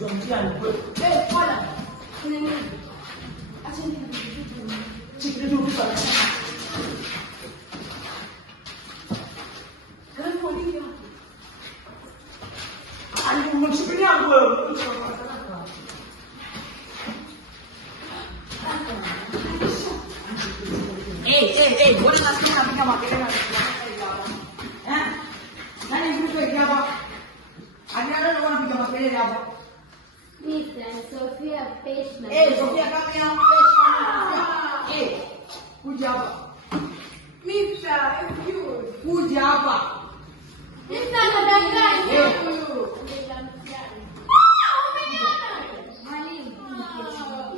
unajua mtihani kweli. Bwana. Kuna nini? Acha nini? Chiki ndio kitu. Karibu nini? Ali unamshikilia wewe. Mbona nasikia unapiga makelele na eh? Nani mtu hapa? Adriana ndio anapiga makelele hapa. Mr. Sofia Peshman. Sofia kama ya Peshman. Kuja hapa. Mr. Excuse. Kuja hapa. Mr. Nadanganya.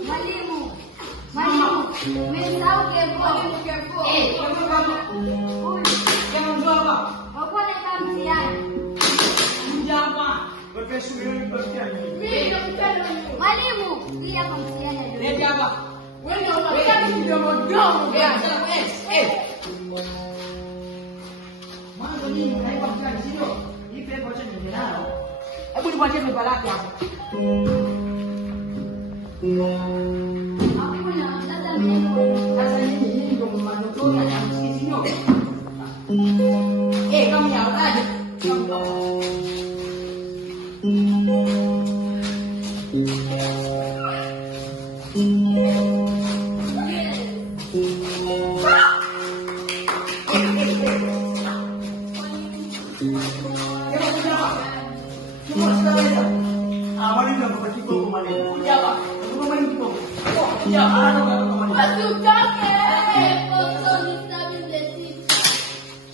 Mwalimu. Umesahau kebo. Kama njoo hapa. Wakuwa na mtihani. Kuja hapa. Wewe shule ni mtihani. Mwalimu, hii hapa mtihani. Leta hapa. Wewe ndio unataka kidogo dogo. Mwanzo nini unaiba mtihani sio? Hii pepa acha niende nayo. Hebu nipatie pepa lake hapa. Sasa nini ndio mwanzo ya msikizio? Kama ya ukaje? Mwalimu anakupatia kwa mwalimu. Kuja hapa. Kwa mwalimu kwa. Kuja hapa kwa mwalimu. Asitake.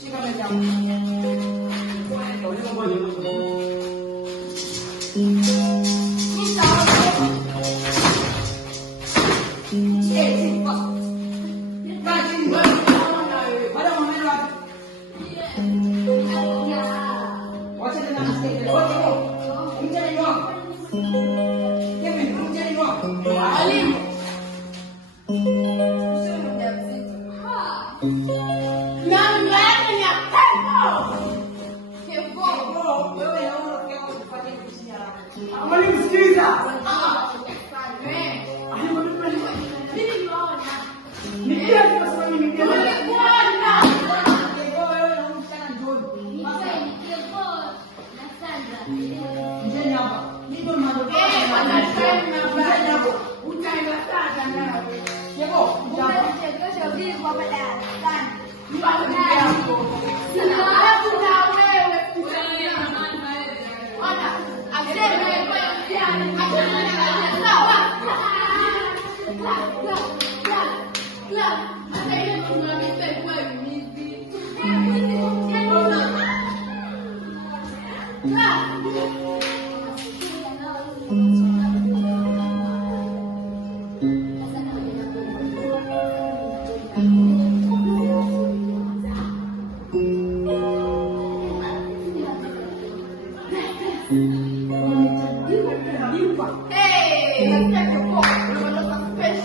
Shika meza. Mwalimu ngoja. Mwalimu sikiliza.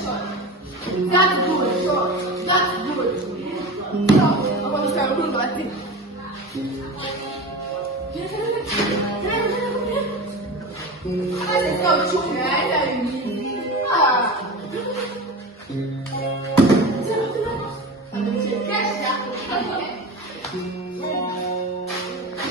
That's good, sure. That's good. So, I'm going to start doing that thing. I said, no, true, man.